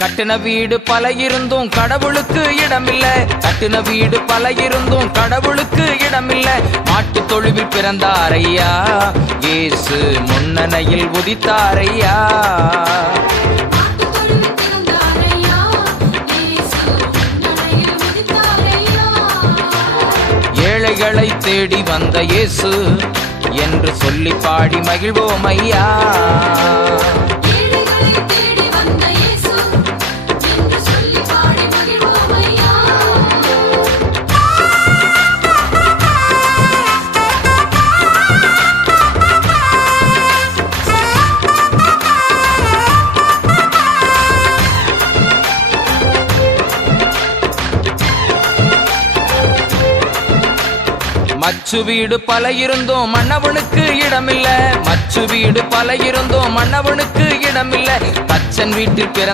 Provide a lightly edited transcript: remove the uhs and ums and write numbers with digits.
கட்டின வீடு பல இருந்தும் கடவுளுக்கு இடமில்ல. கட்டின வீடு பல இருந்தும் கடவுளுக்கு இடமில்ல. மாட்டு தொழுவில் பிறந்தாரையா, இயேசு முன்னணையில் உதித்தாரையா. ஏழைகளை தேடி வந்த இயேசு என்று சொல்லி பாடி மகிழ்வோம் ஐயா. மச்சு வீடு பல இருந்தோம் மன்னவனுக்கு இடமில்ல. மச்சு வீடு பல இருந்தோம் மன்னவனுக்கு இடமில்ல. தச்சன் வீட்டில் பிறந்த